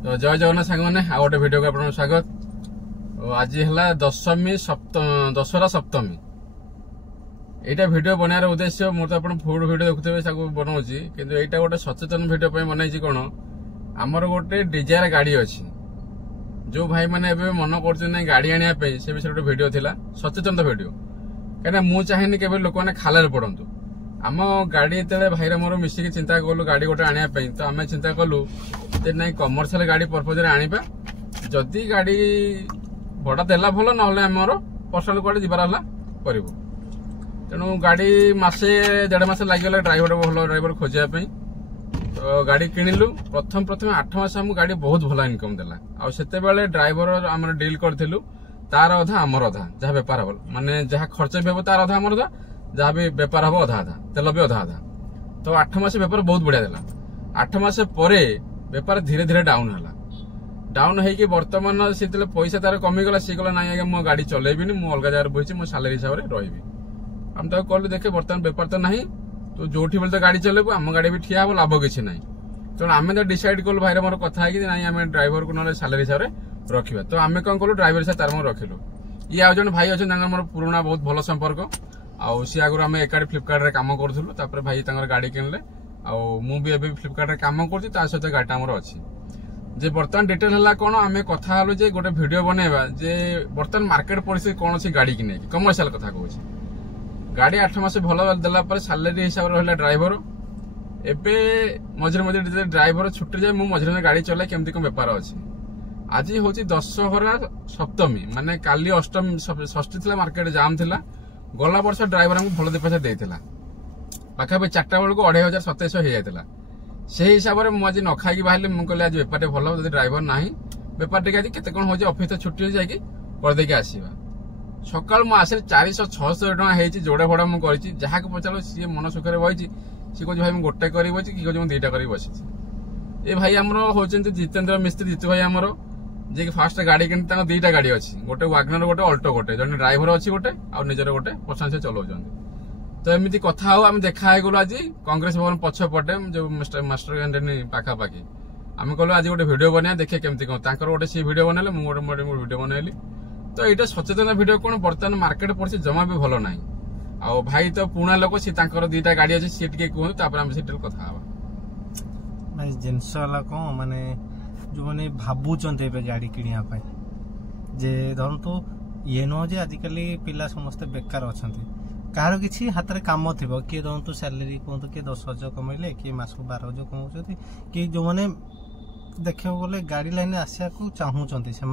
तो जय जगन्नाथ सांग मैंने आ गए भिडियो को आप स्वागत। आज है दशमी दशहरा सप्तमी। यहाँ भिडियो बनार उद्देश्य मुझे आप फूड भिडियो देखुवे बनाऊँ कि यहाँ गोटे सचेतन भिडियो बनाई कौन आमर गोटे डिजायर गाड़ी अच्छी जो भाई मैंने मन कर गाड़ी आने से विषय गोटे भिडियो थिला सचेतन भिडियो कहीं मुझे चाहेनी के लोक मैंने खाल पड़तु आम गाड़ी जो भाईर मोर मिसिकी चिंता कलु गाड़ी गोटे आने तो आम चिंता कलु ना कमर्शियल गाड़ी पर्पज आनिबा जदि गाड़ी भड़ा देला भल ना आमर पर्सनाल कुआडे जीवार हला करिवो तेणु गाड़ी मासे 1.5 मास लगिगला ड्राइवर भल ड्राइवर खोजापी तो गाड़ी किणिलु प्रथम 8 मास आम गाड़ी बहुत भल इनकम देला आ सेते बेले ड्राइवर आम डील करथिलु तार अधा आमर अधा जहाँ बेपार हम माने जहाँ खर्च भी हम तार अधा आमर अधा जहाँ भी बेपार हम अधा अधा तेल भी अधा अधा तो 8 मास बेपार बहुत बढ़िया देला 8 मास परे बेपार धीरे धीरे डाउन है डाउन होगी बर्तमान से पैसा तार कमीगला सी कहला ना आज्ञा मो गाड़ी चलेबी मु अलग जगह बही मो सालेरी हिसाब से रही आम तो कहलु देखे बर्तमान बेपार तो ना तो जो बेले तो गाड़ी चलेबू आम गाड़ी भी ठिया हम लाभ किसी ना तेणु आम तो डिसाइड कलु भाई मोर कथा है ना आम ड्राइवर को ना सालेरी हिसाब से रखा तो आम कौन कलु ड्राइवर हिसाब तार रखिलु ये आज जन भाई अच्छे मोर पुराना बहुत भल संपर्क आउ सी आगु आम एकाठी फ्लिपकार्ट रे काम करूँ भाई गाड़ी किणले मुझे फ्लिपकार्ट रे काम कर सहित गाड़ी आमर अच्छी जे बर्तमान डिटेल है कौन आम कथा हलु जे गोटे भिडियो बनैबा जे बर्तमान मार्केट परिस्थिति कौन अच्छी गाड़ी की नहीं कमर्शियल कथा कहूँ गाड़ी 8 मास भल देला सालेरी हिसाब से रहा ड्राइवर एबे मझे मझे ड्राइवर छुट्टी जाए मुझे गाड़ी चलाए केमती कौन बेपार अच्छी आज हूँ दशहरा सप्तमी माने काली अष्टमी षष्ठी थी मार्केट जाम थिला गला वर्ष ड्राइवर हमको भल 2 पैसा देता पाखापी 4टा बेलू 2527 हो जाता से हिसाब से मुझे न खाई बाहर मुझे कहली आज बेपार भल जब ड्राइवर ना बेपार टे आज के कौन हो अफिस छुट्टी हो जाकि करदेकी आसवा सकाल मुझे 400-600 टका जोड़े भड़ा मुझे जहाँ पचार सी मन सुखर बही सी कह भाई गोटे कर बची कि 2टा कर बसी ये भाई आमर होती जितेन्द्र मिस्त्री जितु भाई आमर जे फास्ट गाड़ी कि 2टा गाड़ी अच्छी गोटे वागनर गोटे अल्टो गोटे जन ड्राइवर अच्छी गोटे आ निजर गोटे पर्सनाल से चलाउछन तो एमती कथा हो आम देखा गलु आज कांग्रेस भवन पछपटे जो मास्टर कैंटीन पाखापाखि आम कहलु आज गोटे भिडियो बना देखे केमती कौन गोटे सी भिडियो बनैले मुझे गोटे भिडियो बनैली तो यहाँ सचेतन भिडियो कौन बर्तमान मार्केट पड़े जमा भी भल ना आ भाई तो पुणा लोक सी 2टा गाड़ी अच्छी सी टे कहूँ कथा भाई जिनस कौन माने जो मैंने भावुंट गाड़ी किणा जे धरतु ये नुह जे आजिकल पिला समस्ते बेकार अच्छा कह कि हाथ में कम थी किए धरतु सैलेरी कहतु किए 10,000 कमेले किए मास 12,000 कमाऊँ कि जो मैंने देखा गले गाड़ी लाइन आसा चाहूँगी से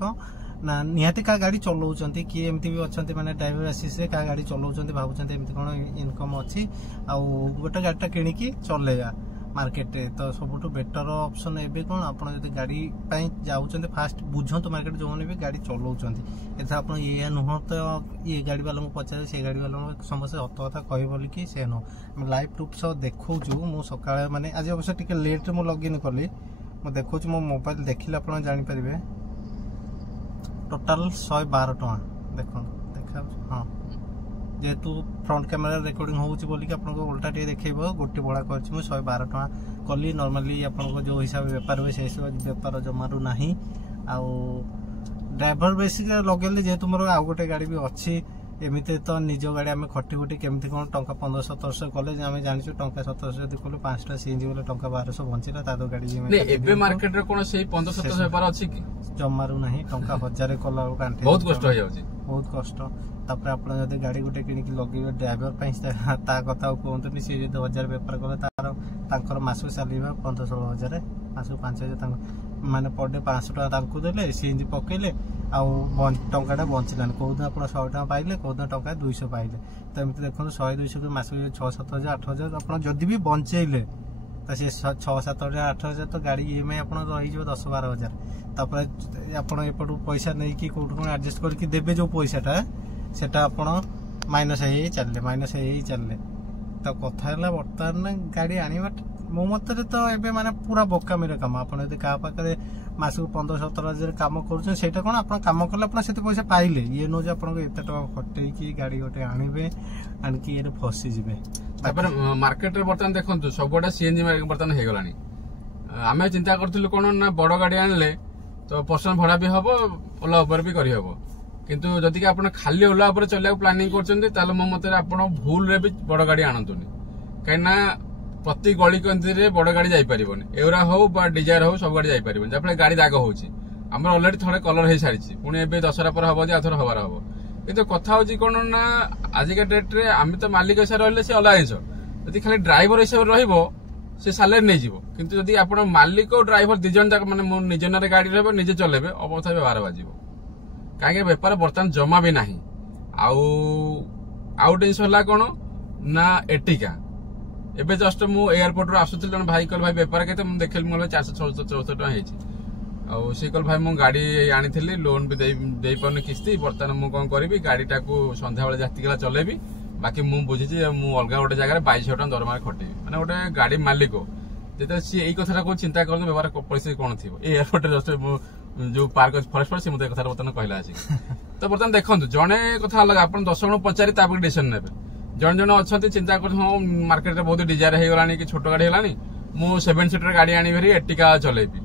कौन ना निहाती क्या गाड़ी चलाऊँ किए एमती भी अच्छा मैंने ड्राइवर आसीस क्या गाड़ी चलाऊँ भावुं एमती कौन इनकम अच्छी आ गोटे गाड़ीटा किणिकी चलेगा मार्केट तो सब बेटर ऑप्शन एबे कौन आप गाड़ी जाऊँ फास्ट बुझंतु मार्केट जो मैंने भी गाड़ी चलाऊँ ये आप ये नुह तो ये गाड़ी वाला पचारे से गाड़ी वाला समस्या हत कथा कह बोल कि से नुह लाइव प्रूफ सह देखो मु सका माने आज अवश्य टिके लेट मु लॉगिन कली मु देखो मो मोबाइल देखिले आप जानीपारे टोटाल 112 टका देखो देखा हाँ जेहेतु फ्रंट कैमेरा रिकॉर्डिंग होउची बोली कि आपन उल्टा टे देखैबो गोटे बड़ा करछि मु 112 टका कली नॉर्मली आपन जो हिसाब व्यापार हुए से व्यापार जमारू नाही आ ड्राइवर बेसिक लगेले जेहेतु मोर आ गोटे गाड़ी भी अच्छी एमती तो निज गाड़ी आम खटी खटी केमती कौन टंका 1500-1700 कले आम जानिछु टंका 1700 यदि कलु 5टा सीएनजी बोले टंका 1200 बंचिला ता तो गाड़ी ने एबे मार्केट रे कोन से 1500-1700 व्यापार अछि कि जमारू नाही टंका 1000 कला कांठे बहुत कष्ट हो जाउछि बहुत कष्ट तापर आप गाड़ी गोटे किणिकी लगे ड्राइवर ता कथा कहतुनि सी जो 1000 बेपार कले तार मासक सालवा 15-16 मासक 5,000 माने पर डे 500 टका देले सीएनजी पकेले आउ टंकाटा बंचलानी कौन आप 100 टका पाइले कौन टंका 200 पाइले तो एमती देखो 100-200 मासक 6-7,000 8,000 आप जदि भी बंचेले तो सी 6-7,000-8,000 तो गाड़ी ईएमआई आप रही 10-12,000 तापर एपटू पैसा नहीं कि कौन एडजस्ट करके देवे जो पैसाटा सेटा आप माइनस चलले तो कथा है बर्तमान गाड़ी आने मो मत तो ये माने पूरा बोकामीर कम आप क्या पाखे मासक 15-17 कम कर कौन आप कम कले पैसा पाइले ये नुह आप एत खटे गाड़ी गोटे आनबे आणिकी ये फसीजे मार्केट बर्तमान देखो सब सीएनजी बर्तमान हो गलानी आम चिंता करूँ कौन ना बड़ गाड़ी आनले तो पर्सनल भड़ा भी हम ओला उबर भी करहब किंतु जदि आप खाली ओला उपर चलने प्लानिंग कर मो मत भूल रे भी बड़ गाड़ी आणतुनि कहीं प्रति गली कंदी बड़ गाड़ी जापर एवरा हो डिजायर हो सब गाड़ी जापर जहाँ गाड़ी दाग हो अलरेडी थोड़े कलर हो सारी पुणी ए दशहरा पर हम आथर हबार हम किंतु कथा हूँ कौन ना आजिका डेट रे आम तो मालिक हिसाब रही से अलग जिन जदि खाली ड्राइवर हिसाब से सालेरी नहीं जीव किंतु जदि आप मालिक और ड्राइवर दिज जाक मैंने मो निज ना गाड़ी रही निजे चलेबे अवस्था व्यवहार बाजिब कहीं बेपार बर्तमान जमा भी नहीं आउ जिन कौन ना एटिका एबे जस्ट मु एयरपोर्ट रू आसुଥିଲି जन भाई कल भाई बेपार केते मु देखली मोले 464 टका हेछि आ सी कल भाई मु गाड़ी आनी लोन भी दे पारनी किस्ती बर्तमान मु कौन करी गाड़ीटा को संध्या बेले जातिकला चलेबी बाकी मु बुझी मु अलग गोटे जगह 2200 टका दरमा खटेबी माने गोटे गाड़ी मालिक जेते सी एई कथा को चिंता करन व्यवहार परिस्थिति कोन थिबो ए एयरपोर्ट जस्ट जो पार्क फरेस्ट पर से मते कथा बर्तमान कहला आसी तो बर्तमान देखंतु जणे कथा अलग आपण 10 जण पचारि तापर डिसीजन नेबे जन जन अच्छा चिंता कर मार्केट में बहुत डिजायर हो गलानी कि छोट गाड़ी है मु 7 सीटर गाड़ी आनी भारी एटिका चलेबी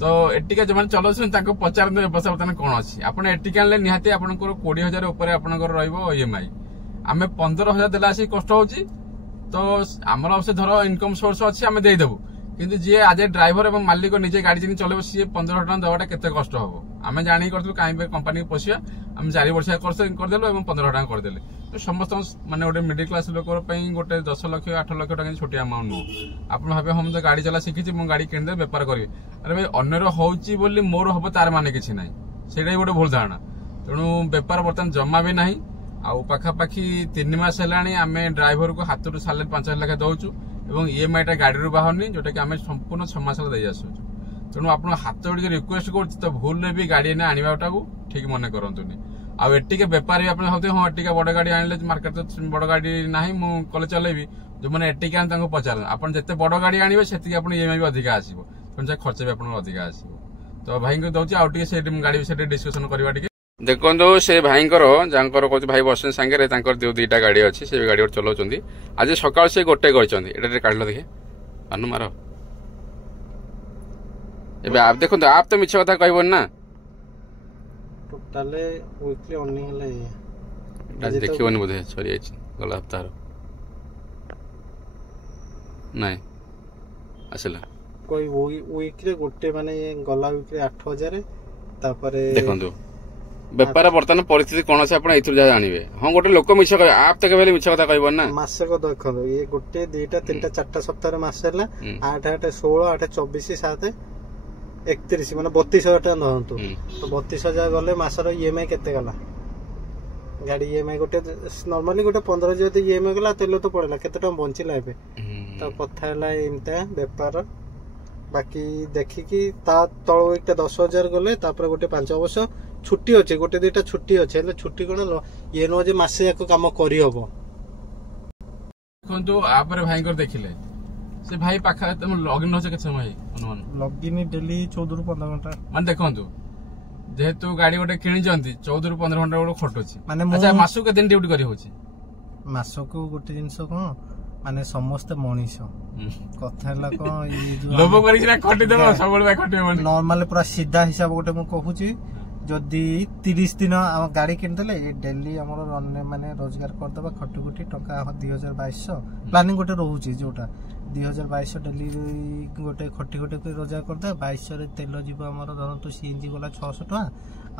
तो एटिका जो चलाउछन पचार व्यवस्था बर्तमान कौन अच्छी आप एटिका आनले निहाती आप 20,000 उपर आपंकर रईएमआई आम 15,000 देला आसी कष्ट होची तो आमर अवश्य धर इनकम सोर्स अच्छी आम देदेबू किंतु जी आज ड्राइवर और मालिक निजे गाड़ी जिन चलेब सी 15,000 टका देवाटा केते कष्ट हम आम जाणी करूँ कहीं कंपानी को पोषिया आम 4 वर्ष करदेलु और 15,000 टका करदेले तो समस्त माने गोटे मिडिल क्लास लोक गोटे 10 लाख 8 लाख टका छोटी अमाउंट नुह आप भावे हम तो गाड़ी चला शिखी मु गाड़ी किणदे बेपार करी अरे भाई अन्यर होची बोली मोर हम तार माने किसी ना से गोटे भूल धारणा तेणु बेपार बर्तमान जमा भी ना आउ पाखापाखि 3 मास है आम ड्राइवर को हाथ रू सालारी 5,000 लाख दौचु और ईएमआई टा गाड़ी रू बाहरनी जोटा कि आम संपूर्ण 6 मास दे आसुचु तेणु आप हाथ जोड़ी रिक्वेस्ट कर भूल भी गाड़ी आनवाटा को ठीक मन करतुनि आटिके बेपार भी आप हाँ एटिका बड़ गाड़ी आने मार्केट तो बड़ गाड़ी ना मुझे चलेबी जो मैंने एटिका आने पचार आप जिते बड़ गाड़ी आने से ईएमआई भी अधिक आसो तेणु खर्च भी आप अधिक आसो तो भाई को दौर आउ गाड़ी विषय डिस्कसन करवा देखो से भाई जहाँ कह भाई बसन सांगे जो 2टा गाड़ी अच्छी से गाड़ी चलाउं आज सकाल से गोटे गई काढ़ देखे अनु मार ए आप देखो आप तो मिछ कथा कहबन ना टोटाले वीकली अर्निंग ले आज देखिबनी बोधे सरी आछि गला हप्ताह नहीं आसला कोई वीकली गोटे माने गला वीकली 8,000 तापरे देखंतु बेपार बर्तमान परिस्थिति कौन से आप जानवे हाँ गोटे लोक मिछ कह आप तो केवल मिछ कथा कहबन ना मासे को देखो ये गोटे 2टा 3टा 4टा सप्ताह मास है 8 8 16 8 24 7 31 माने 32,000 टका धरतु तो 32,000 गले मासर ईएमआई केते गला गाड़ी ईएमआई गोटे नॉर्मली गोटे 15,000 जदि ईएमआई गला तेल तो पड़ेला केते टका बंचिला एबे तो कथा हला एमता बेपार बाकी देखिकी ता तळ वीकटा 10,000 गले तापर गोटे 5 वर्ष छुट्टी अच्छे गोटे 2टा छुट्टी अच्छे छुट्टी कौन ये नुह जे मासे जाक काम करी हबो देखो आप भाई देखिले से भाई पाखा तुम लॉगिन हो के समय अनुमान लॉगिन डेली 14 ରୁ 15 घंटा मान देखंतु जेहेतु गाड़ी गोटे किणी जंती 14 ରୁ 15 घंटा गोटे खटुची माने अच्छा मासु के दिन ड्यूटी करी होची मासु को गोटे जिंस कोन माने समस्त मनीष कथा हला कोन लोभ करी ना खटी देबो सबले खटी होनी नॉर्मल पूरा सीधा हिसाब गोटे मु कहूची जदि 30 दिन गाड़ी किनदेले ये डेली हमर रन माने रोजगार करदबा खटी खटी टका 2,2200 प्लानिंग गोटे रहउची जोटा 2,2200 डेली गोटे खटी खटी रोजगार करदे 2200 रे तेल जीव हमर धरन तो सीएनजी गला 600 टका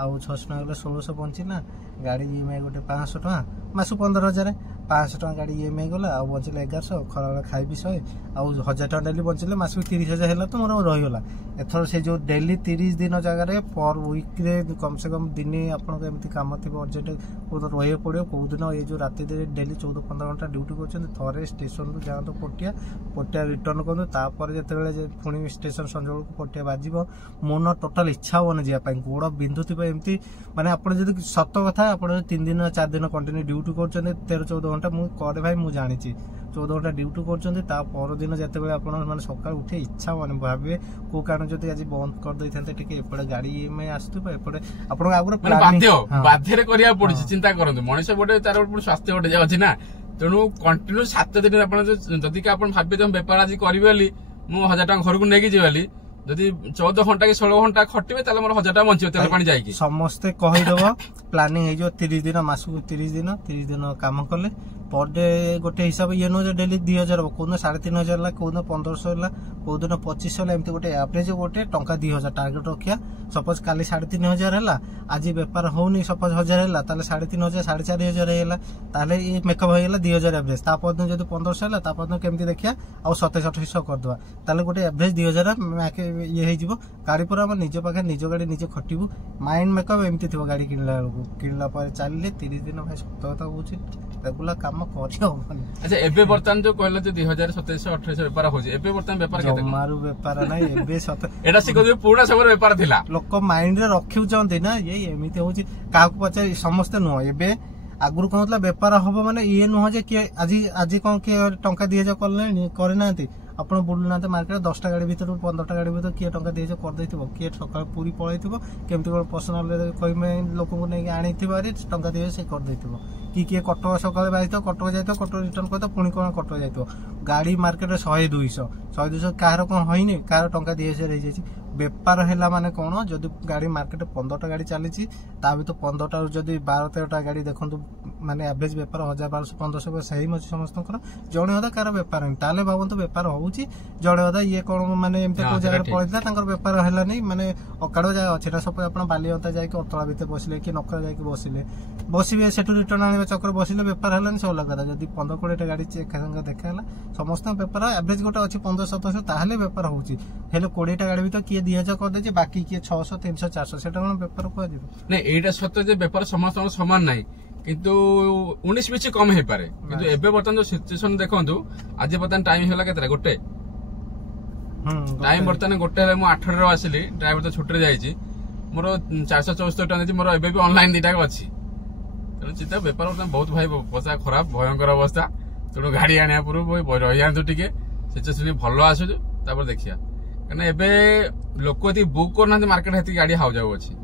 आउ 600 टका गला 1600 बंचिना गाड़ी ईएमआई गोटे 500 टका मासु 15,000 500 टका गाड़ी ईएमआई गला आउ बंचिला 1100 खरा खाइबी 100 आउ 1,000 टका डेली बंचिले मासु 30,000 हैला तो मोर रहि गला एथर से जो डेली 30 दिन जगह रे पर वीक रे कम से कम दिन आपन एमती काम थिबो अर्जेंट को तो रहि पड़ियो को दिन ये जो राति डेली 14-15 घंटा ड्यूटी करछन थरे स्टेशन रु जान तो पोटिया रिटर्न करन तापर जते बेले पुणी स्टेशन संजोल को पोटिया बाजिबो मोन टोटल इच्छा होने जिया पई गोड़ बिंदुथिबो एमती माने आपन जदी सत कथा आपन 3 दिन 4 दिन कंटिन्यू ड्यूटी करछन 13-14 घंटा मु करे भाई मु जानिची 14 घंटा ड्यूटी करछन ता पर दिन जते बेले आपन माने सकाळ उठे इच्छा होने भाबे को कारण जदी आज बंद कर दैथांते टिके एपडे गाड़ी ईएमआई आस्तुबा एपडे आपन आगुरे बाध्य करिया पड़िछि चिंता करंतु मनुष्य गोटे तार स्वास्थ्य गोटे अछि ना तेणु कंटिन्यू 7 दिन जदि भावे तुम बेपार आज करी ମୁଁ 1000 ଟଙ୍କା ଘରକୁ ନେଇକି ଯିବି ଯଦି 14 ଘଣ୍ଟା କି 16 ଘଣ୍ଟା ଖଟିବେ ତାହେଲେ ମୋର 1000 ଟଙ୍କା ବଞ୍ଚିବ ତେଲ ପାଣି ଯାଇକି। ସମସ୍ତେ କହିଦବ ପ୍ଲାନିଂ ହେଇଯିବ 30 ଦିନ ମାସକୁ 30 ଦିନ କାମ କଲେ पर डे गोटे हिसाब ये नुह डेली 2000 हम कौन 3500 है कौन 1500 है कौन 2500 है गोटे एवरेज गोटे टंका 2000 टार्गेट रखिया सपोज काली 3500 है आज बेपार होनी सपोज 1000 है 3500 4500 है ये मेकअप होगा 2000 एवरेज तापरदिन जब 1500 है तापरदिन केमती देखिया आ 2700 करदे गोटे एवरेज 2000 ये हो गाड़ी पर आम निज पाखे निज गाड़ी निजे खटबू माइंड मेकअप एमती थी गाड़ी किणला किणला चलिए 30 दिन भाई सत कथा कह रेगुलर काम अच्छा एबे बर्तमान जो कहले जो 2027 28 बेपार होजे एबे बर्तमान बेपार केते मारू बेपार नै एबे सत एटा सिको पूरा समय बेपार थिला लोक माइंड रे रखिउचंती ना ये एमिते होची काकू पचे समस्त न एबे आगुर कहतला बेपार हबो माने ये न हो जे कि आज कोन के टंका 2000 करले करे नांती आपण बुलना मार्केट 10टा गाड़ी भीतर 15टा गाड़ी भीतर किए टंका 2000 कर देथिबो किए सकाळ पूरी पळैथिबो केमती कोन पर्सनल कहिमे लोक को नै आनी थिबारे टंका 2000 से कर देथिबो कि किए कटक सकाळ बाइतो कटक जाइतो कटक रिटर्न करतो पुणी कोन कटक जाइतो गाड़ी मार्केट 100 200 कार कोन होइनी कार टंका 2000 रहि जाछि बेपार हैला माने कोन जदी गाड़ी मार्केट 15टा गाड़ी चलीछि ता भी तो 15टा जदी 12 13टा गाड़ी देखंतु माने एवरेज बेपार 1000 1200 1500 सही मच समस्त जणे होदा कार बेपार नै ताले भाबंतु बेपार होउछि जणे होदा ये कोन माने एमते को जगह पळिला तांकर बेपार हैला नै माने अकाडो जाय अछिटा सब आपण बालियंता जाय के अतळा भीतर बसिले कि नकर जाय के बसिबे सेटु रिटर्न आने चक्कर बसिले बेपार हैला नै सब लगा जदी 15 20 टा गाड़ी चेक संग देखाला समस्त बेपार एवरेज गोटे अछि 1500 1700 ताहले बेपार होउछि हेले 20 टा गाड़ी भीतर किए 2000 कर दे बाकी किए 600 300 400 सेटा कोन बेपार को दिबो नै एटा सत्य जे बेपार समस्त समान नै किंतु 19 बिच कम हे पारे किंतु एबे बर्तन जो सिचुएशन देखंतु आज बर्तन टाइम होला केतरा गोटे टाइम बर्तन गोटे है मु 8 रे आसिली ड्राइवर तो छुट्टी जाइछि मोर 474 टका देछि मोर एबे भी ऑनलाइन दिटा अछि तेणु चिंता बेपार बर्तन बहुत भाई पचा खराब भयंकर अवस्था तेणु गाड़ी आनिया पूर्व रही जातु टिके सिचुएशन भल आसु तापर देखिया कहना एबे लोक यदि बुक करना मार्केट हेती गाड़ी हाउ जाउ अछि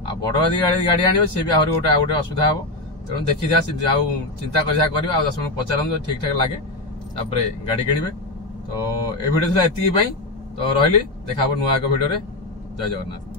आ बड़ यदि गाड़ी आनियो से भी आहुरी गोटे असुविधा हम तेणु देखी जा चिंता कर 10 मिनट पचार ठीक ठाक लगे तापर गाड़ी किणवे तो ए वीडियो था एति तो रही देखा नुआ एक वीडियो जय जगन्नाथ।